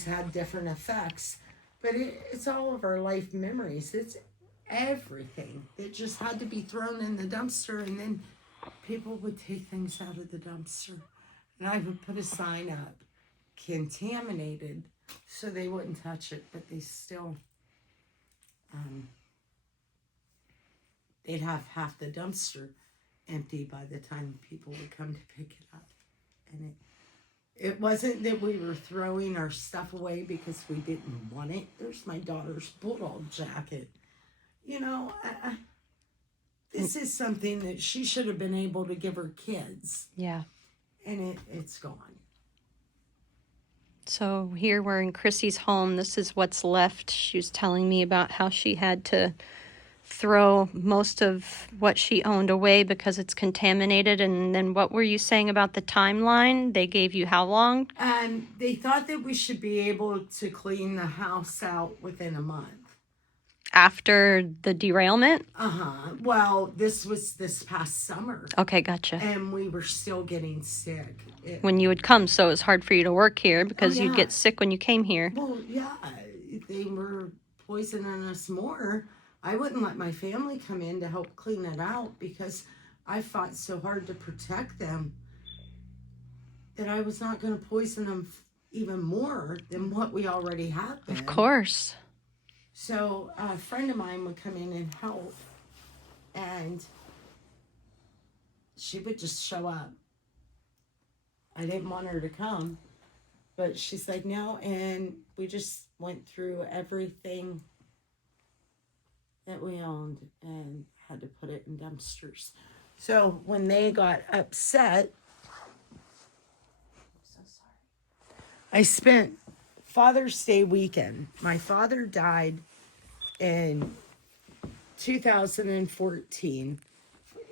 things had different effects. But it's all of our life memories. It's everything. It just had to be thrown in the dumpster, and then people would take things out of the dumpster. And I would put a sign up, contaminated, so they wouldn't touch it, but they still, they'd have half the dumpster empty by the time people would come to pick it up. And it wasn't that we were throwing our stuff away because we didn't want it. There's my daughter's bulldog jacket. You know, this is something that she should have been able to give her kids. Yeah. And it's gone. So here we're in Krissy's home. This is what's left. She was telling me about how she had to throw most of what she owned away because it's contaminated. And then what were you saying about the timeline? They gave you how long? They thought that we should be able to clean the house out within a month. After the derailment? Well, this was this past summer. Okay, gotcha. And we were still getting sick. When you would come, so it was hard for you to work here because you'd get sick when you came here. Well, yeah, they were poisoning us more. I wouldn't let my family come in to help clean it out because I fought so hard to protect them that I was not going to poison them even more than what we already have been. Of course. So a friend of mine would come in and help, and she would just show up. I didn't want her to come, but she's like, no, and we just went through everything that we owned and had to put it in dumpsters. So when they got upset, I'm so sorry. I spent Father's Day weekend. My father died in 2014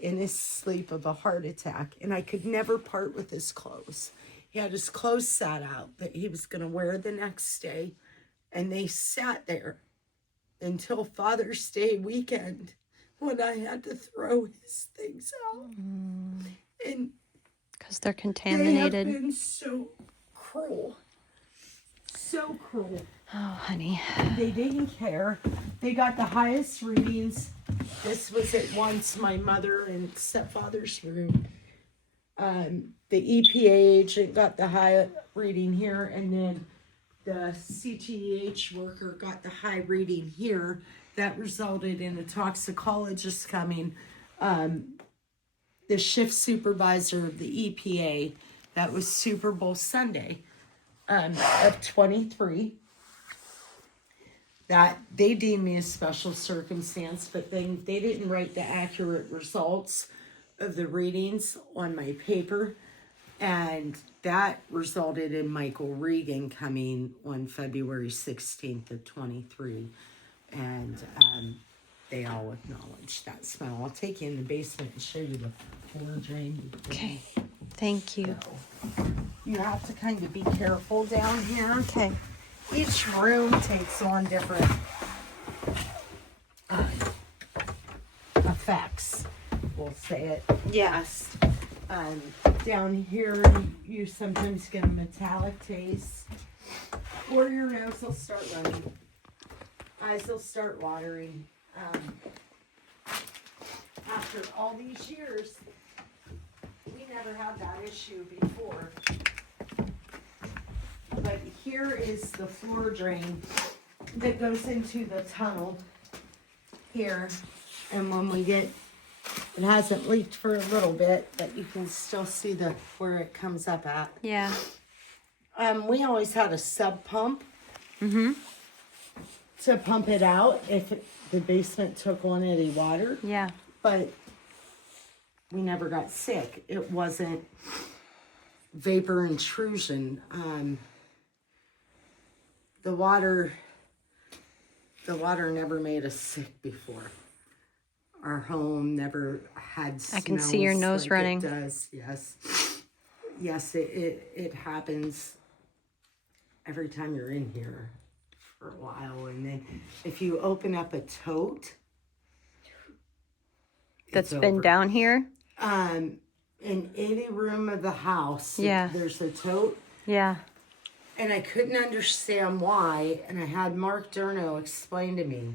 in his sleep of a heart attack, and I could never part with his clothes. He had his clothes sat out that he was going to wear the next day, and they sat there until Father's Day weekend when I had to throw his things out. And because they're contaminated. They have been so cruel. So cruel. Oh, honey. They didn't care. They got the highest readings. This was at once my mother and stepfather's room. The EPA agent got the high reading here, and then the CTEH worker got the high reading here. That resulted in a toxicologist coming. The shift supervisor of the EPA, that was Super Bowl Sunday of 23. That they deemed me a special circumstance, but then they didn't write the accurate results of the readings on my paper. And that resulted in Michael Regan coming on February 16th of 23. And they all acknowledged that smell. I'll take you in the basement and show you the floor drain. Okay, thank you. So, you have to kind of be careful down here. Okay. Each room takes on different effects. We'll say it. Yes. Down here, you sometimes get a metallic taste, or your nose will start running, eyes will start watering. After all these years, we never had that issue before. But here is the floor drain that goes into the tunnel here. And when we get, it hasn't leaked for a little bit, but you can still see where it comes up at. Yeah. We always had a sub pump to pump it out if the basement took on any water. Yeah. But we never got sick. It wasn't vapor intrusion. The water never made us sick before. Our home never had smells. I can see your nose like running. It does, yes. Yes, it happens every time you're in here for a while. And then if you open up a tote. That's been down here? In any room of the house. Yeah. There's a tote. Yeah. And I couldn't understand why. And I had Mark Durno explain to me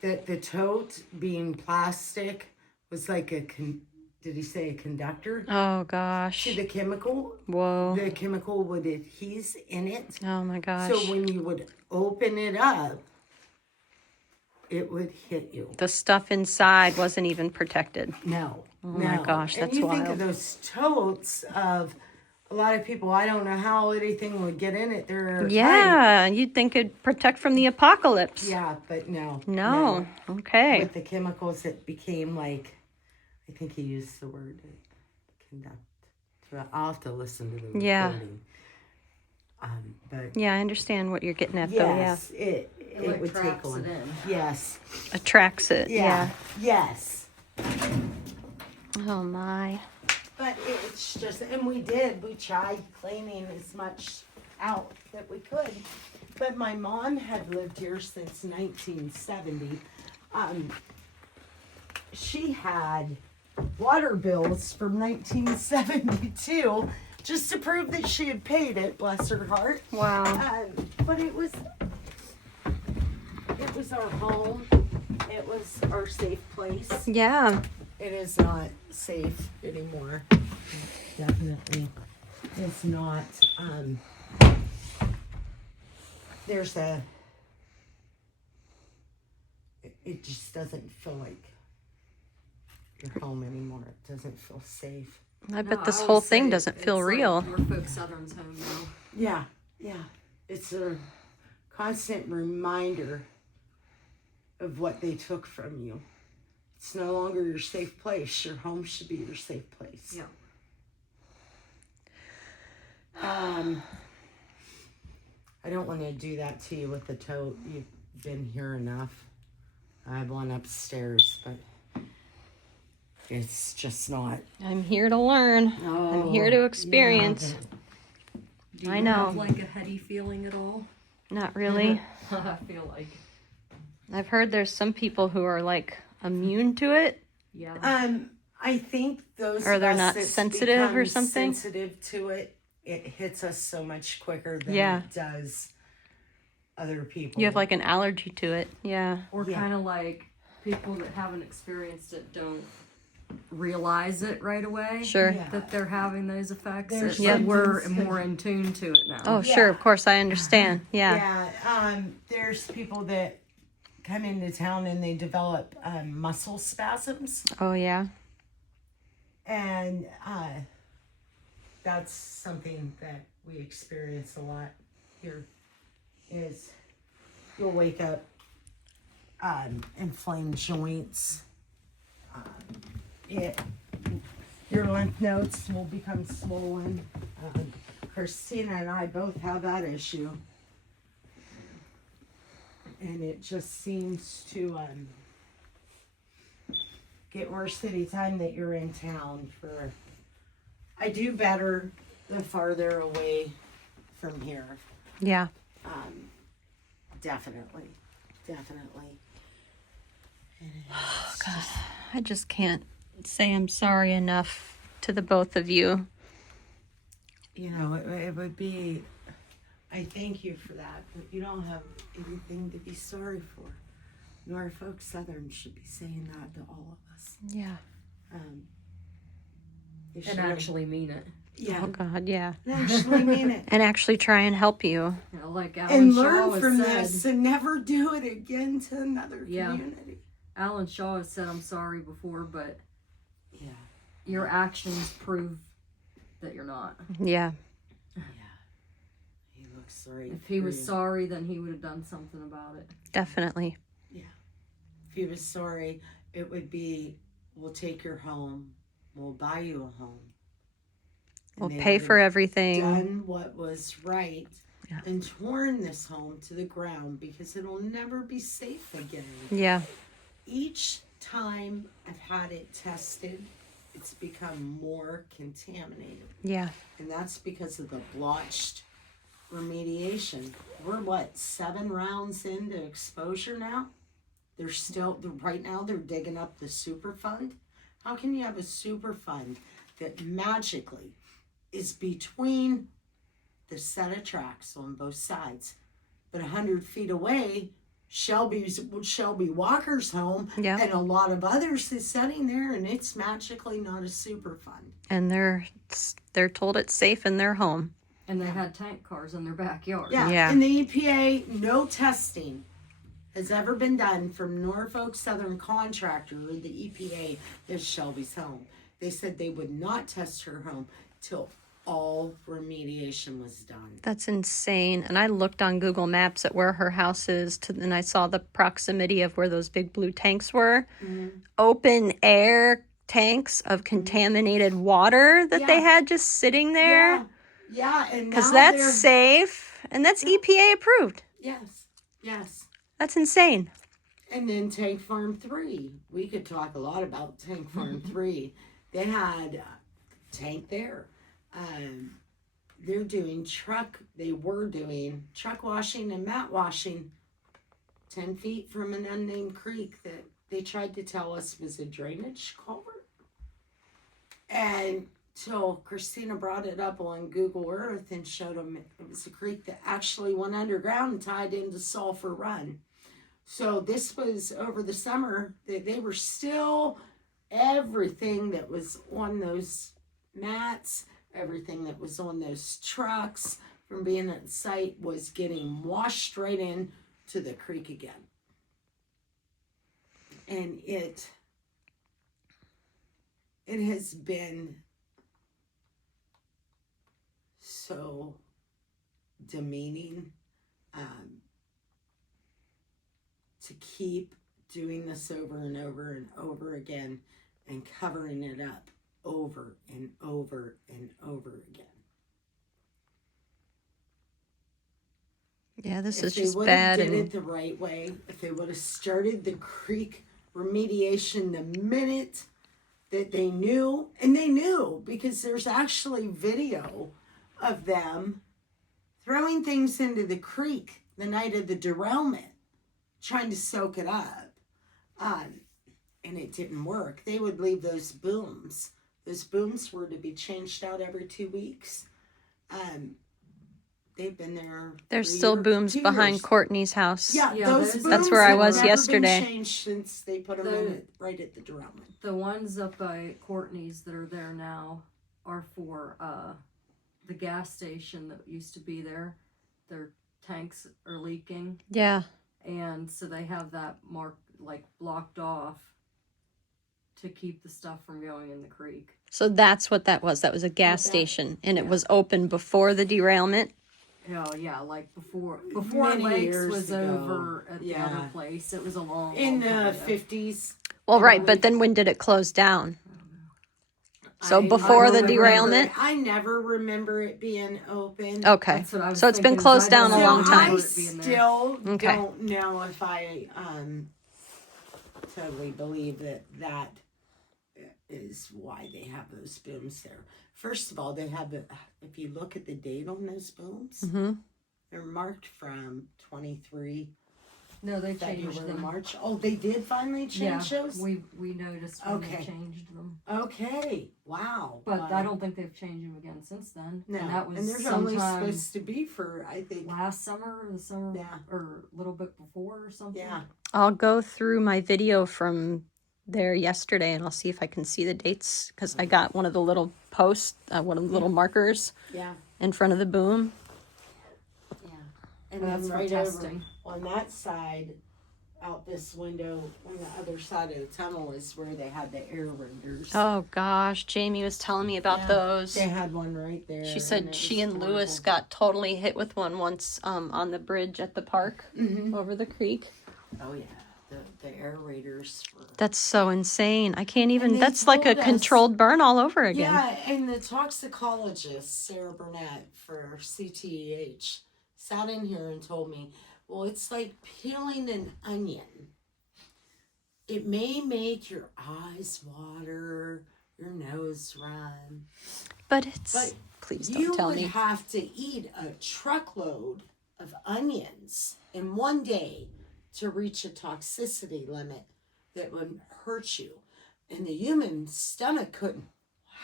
that the tote being plastic was like did he say a conductor? Oh gosh. To the chemical. Whoa. The chemical would adhese in it. Oh my gosh. So when you would open it up, it would hit you. The stuff inside wasn't even protected. No. Oh my gosh, and that's you wild. think of those totes of a lot of people, I don't know how anything would get in it. They're tight. Yeah, you'd think it'd protect from the apocalypse. Yeah, but no. No. Okay. With the chemicals, it became like, I think he used the word conduct. I'll have to listen to the Yeah. recording. But Yeah, I understand what you're getting at, though. Yeah. yes, it like would take traps on. it in. Yes. Attracts it. Yeah. Yes. Oh my. But it's just, and we tried cleaning as much out that we could. But my mom had lived here since 1970. She had water bills from 1972 just to prove that she had paid it, bless her heart. Wow. But it was our home. It was our safe place. Yeah. It is not safe anymore. Definitely. It's not. There's it just doesn't feel like your home anymore. It doesn't feel safe. I bet No, this I whole would thing say doesn't feel it's real. Like Norfolk Southern's home now. Yeah, yeah. It's a constant reminder of what they took from you. It's no longer your safe place. Your home should be your safe place. Yeah. I don't want to do that to you with the tote. You've been here enough. I have one upstairs, but it's just not. I'm here to learn. I'm here to experience. Do you I know. have like a heady feeling at all? Not really. I feel like. I've heard there's some people who are like immune to it. Yeah. I think those Or they're of us not that's sensitive or become something? sensitive to it, it hits us so much quicker than Yeah. it does other people. You have like an allergy to it. Yeah. Or Yeah. kind of like people that haven't experienced it don't realize it right away. Sure. Yeah. That they're having those effects. There's It's like some we're symptoms. more in tune to it now. Oh, Yeah. sure. Of course, I understand. Yeah. Yeah, there's people that come into town and they develop muscle spasms, Oh, yeah. and that's something that we experience a lot here. Is you'll wake up inflamed joints. Your lymph nodes will become swollen. Christina and I both have that issue. And it just seems to get worse any time that you're in town. I do better the farther away from here. Yeah. Definitely. And it's just, I just can't say I'm sorry enough to the both of you. you know, it would be, I thank you for that, but you don't have anything to be sorry for. Norfolk Southern should be saying that to all of us. Yeah. They And should- actually mean it. yeah, Oh, God. Yeah. actually mean it. And actually try and help you. You know, like Alan And Shaw learn has from said, this and never do it again to another Yeah. community. Alan Shaw has said I'm sorry before, but Yeah. your actions prove that you're not. Yeah. He looks sorry. If he for was you. sorry, then he would have done something about it. Definitely. If he was sorry, it would be, we'll take your home, we'll buy you a home. And We'll they pay would for have everything. done what was right Yeah. and torn this home to the ground because it'll never be safe again. Yeah. Each time I've had it tested, it's become more contaminated. Yeah. And that's because of the blotched remediation. We're 7 rounds into exposure now? They're still, right now they're digging up the super fund. How can you have a super fund that magically is between the set of tracks on both sides. But 100 feet away, Shelby Walker's home, Yeah. and a lot of others is sitting there, and it's magically not a super fund. And they're told it's safe in their home. And they had tank cars in their backyard. Yeah. Yeah. And the EPA, no testing has ever been done from Norfolk Southern Contractor or the EPA at Shelby's home. They said they would not test her home till all remediation was done. That's insane. And I looked on Google Maps at where her house is, and I saw the proximity of where those big blue tanks were. Open air tanks of contaminated water that they had just sitting there. Yeah, and Because now that's safe, and that's EPA approved. Yes. That's insane. And then Tank Farm 3. We could talk a lot about Tank Farm 3. They had a tank there. They were doing truck washing and mat washing 10 feet from an unnamed creek that they tried to tell us was a drainage culvert. And till Christina brought it up on Google Earth and showed them it was a creek that actually went underground and tied into Sulphur Run. So this was over the summer that they were still, everything that was on those mats, everything that was on those trucks from being at site was getting washed straight in to the creek again. And it has been so demeaning to keep doing this over and over and over again and covering it up over and over and over again. Yeah, this is If just they would bad. have did And it the right way, if they would have started the creek remediation the minute that they knew, and they knew because there's actually video of them throwing things into the creek the night of the derailment, trying to soak it up, and it didn't work. They would leave those booms. Those booms were to be changed out every 2 weeks. They've been there. there's still booms 2 behind years. Courtney's house. Yeah, Yeah, those those- booms That's where I have was never yesterday. Been changed since they put them in it right at the derailment. The ones up by Courtney's that are there now are for the gas station that used to be there. Their tanks are leaking, Yeah. and so they have that mark blocked off to keep the stuff from going in the creek. So that's what that was. That was a gas Okay. station, and it was open before the derailment. Oh yeah, like before Many Lakes years was ago. over at the Yeah. other place. It was a long In time the ago. 50s. Well, I right, believe. but then when did it close down? So I before never the remember- derailment? I never remember it being open. Okay. That's what I was So it's been thinking, is closed I down a don't long So time. I remember it being there. still Okay. don't know if I totally believe that is why they have those booms there. First of all, they have if you look at the date on those booms, they're marked from 23 No, they changed February, them. March. Oh, they did finally change those? we noticed when they Okay. changed them, Okay. Wow. but Wow. I don't think they've changed them again since then. No. And that was there's only sometime supposed to be for, I think, last summer or the summer, Yeah. or a little bit before or something. yeah. I'll go through my video from there yesterday, and I'll see if I can see the dates, because I got one of the little posts, one of the little markers Yeah. in front of the boom. Yeah. And That's then for right testing. over on that side, out this window, on the other side of the tunnel is where they had the aerators. Oh gosh, Jamie was telling me about Yeah. those. They had one right there. She said it she was and Lewis horrible. got totally hit with one once on the bridge at the park Mm-hmm. over the creek. Oh yeah, the aerators were. That's so insane. I can't even. they That's like a told us- controlled burn all over again. Yeah, and the toxicologist Sarah Burnett for CTEH sat in here and told me, well, it's like peeling an onion. It may make your eyes water, your nose run, But it's. but Please you don't tell would me. have to eat a truckload of onions in one day to reach a toxicity limit that would hurt you. And the human stomach couldn't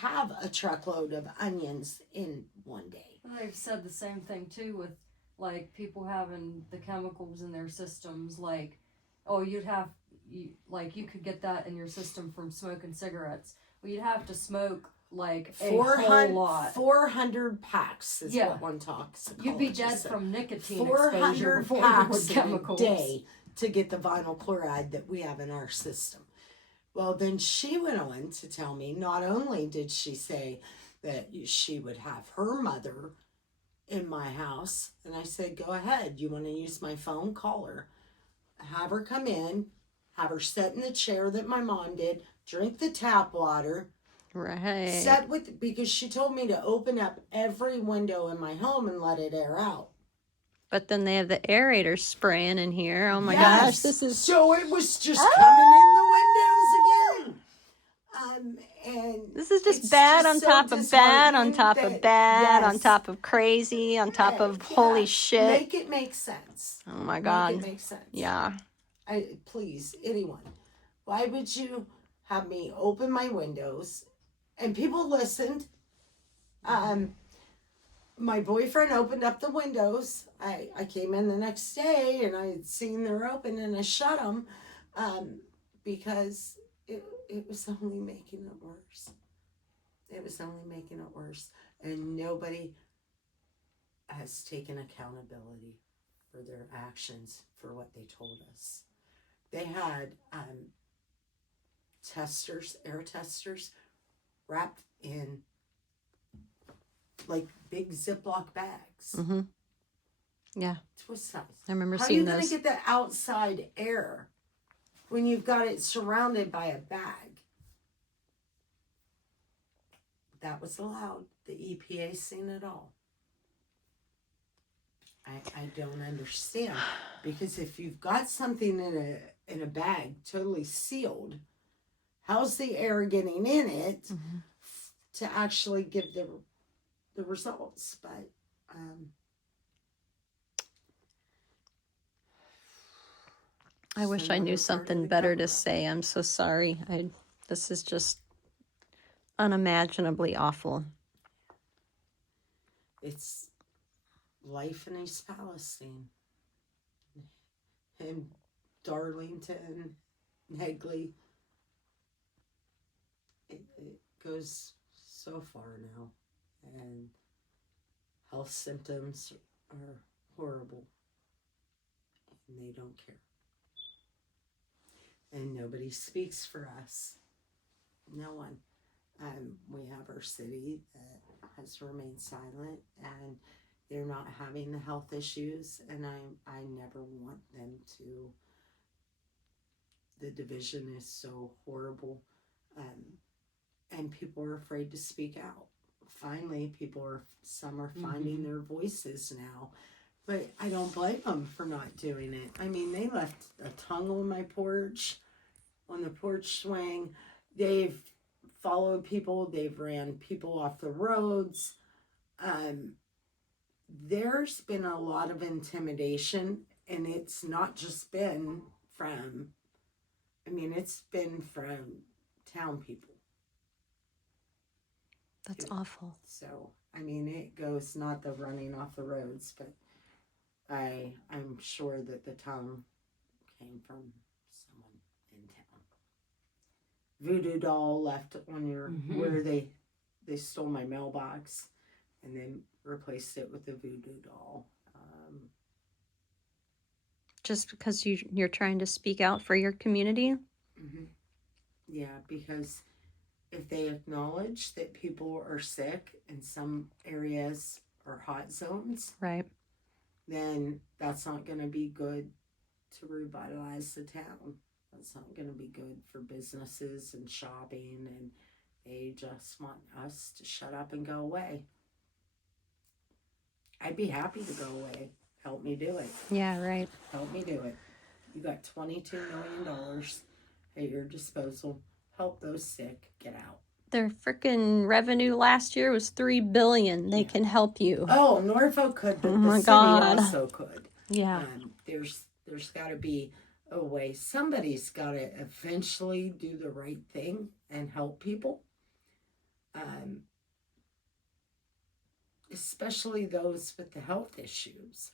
have a truckload of onions in one day. They've said the same thing too with like people having the chemicals in their systems. Like, oh, you could get that in your system from smoking cigarettes. Well, you'd have to smoke like a whole lot. 400 packs is Yeah. what one toxicologist You'd be dead said. from nicotine 400 exposure before you packs would in chemicals. a day to get the vinyl chloride that we have in our system. Well, then she went on to tell me not only did she say that she would have her mother in my house, and I said, go ahead, you want to use my phone, call her, have her come in, have her sit in the chair that my mom did, drink the tap water, Right. because she told me to open up every window in my home and let it air out. But then they have the aerator spraying in here. Oh my Yes. gosh, this is so it was just coming in the windows again. And this is just it's bad just on so top of bad on disheartening top that- of bad on yes. top of crazy on top of holy Yes. shit. Make it make sense. Oh my god. Make it make sense. Yeah. Please, anyone, why would you have me open my windows? And people listened. My boyfriend opened up the windows. I came in the next day and I had seen they're open and I shut them because it was only making it worse. It was only making it worse. And nobody has taken accountability for their actions for what they told us. They had air testers, wrapped in like big Ziploc bags. Mm-hmm. Yeah. Twist size. I remember How are seeing you going those. to get the outside air when you've got it surrounded by a bag? That was allowed. The EPA seen it all. I don't understand, because if you've got something in a bag totally sealed, how's the air getting in it to actually give the results? But I wish I knew something better to say. I'm so sorry. This is just unimaginably awful. It's life in East Palestine, and Darlington, Negley. It goes so far now, and health symptoms are horrible, and they don't care. And nobody speaks for us. No one. We have our city that has remained silent, and they're not having the health issues, and I never want them to. The division is so horrible, and people are afraid to speak out. Finally, some are finding their voices now, but I don't blame them for not doing it. I mean, they left a tongue on my porch, on the porch swing. They've followed people. They've ran people off the roads. There's been a lot of intimidation, and it's not just been from, it's been from town people. That's awful. So, it goes not the running off the roads, but I'm sure that the tongue came from someone in town. Voodoo doll left on your, where they stole my mailbox and then replaced it with a voodoo doll. Just because you're trying to speak out for your community? Yeah, because if they acknowledge that people are sick and some areas are hot zones, right, then that's not going to be good to revitalize the town. That's not going to be good for businesses and shopping, and they just want us to shut up and go away. I'd be happy to go away. Help me do it. Yeah, right. Help me do it. You got $22 million at your disposal. Help those sick get out. Their freaking revenue last year was $3 billion. They can help you. Oh, Norfolk could, but my the city God. also could. Yeah. There's got to be a way. Somebody's got to eventually do the right thing and help people. especially those with the health issues,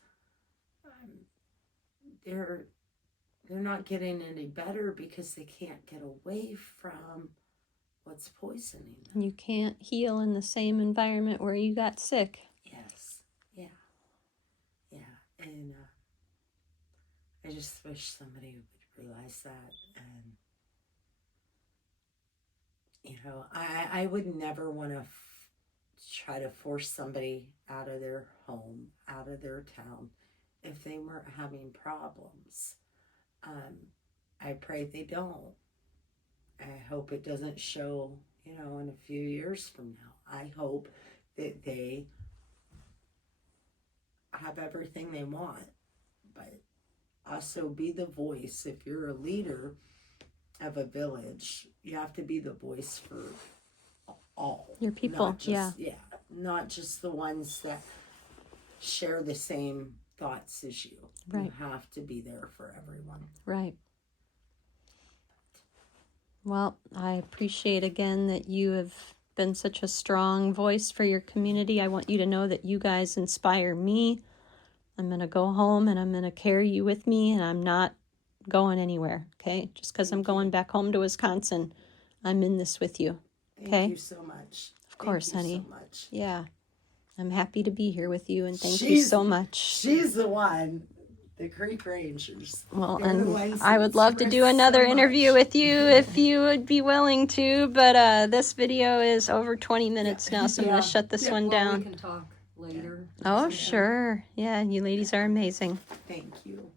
they're not getting any better because they can't get away from what's poisoning them. You can't heal in the same environment where you got sick. Yes. Yeah. And I just wish somebody would realize that. And, I would never want to try to force somebody out of their home, out of their town, if they weren't having problems. I pray they don't. I hope it doesn't show, in a few years from now. I hope that they have everything they want, but also be the voice. If you're a leader of a village, you have to be the voice for all. Your people, not just, not just the ones that share the same thoughts as you. Right. You have to be there for everyone. Right. Well, I appreciate again that you have been such a strong voice for your community. I want you to know that you guys inspire me. I'm going to go home and I'm going to carry you with me, and I'm not going anywhere, okay? Just because I'm going back home to Wisconsin, I'm in this with you, okay? Thank you so much. Of course, Thank you honey. so much. Yeah. I'm happy to be here with you, and thank you so much. She's the one. The Creek Rangers. Well, They're the and ones I that would love to do express another so interview much. with you if you would be willing to, but this video is over 20 minutes now, so I'm going to shut this one Well, down. we can talk later. Oh, sure. Yeah, you ladies are amazing. Thank you.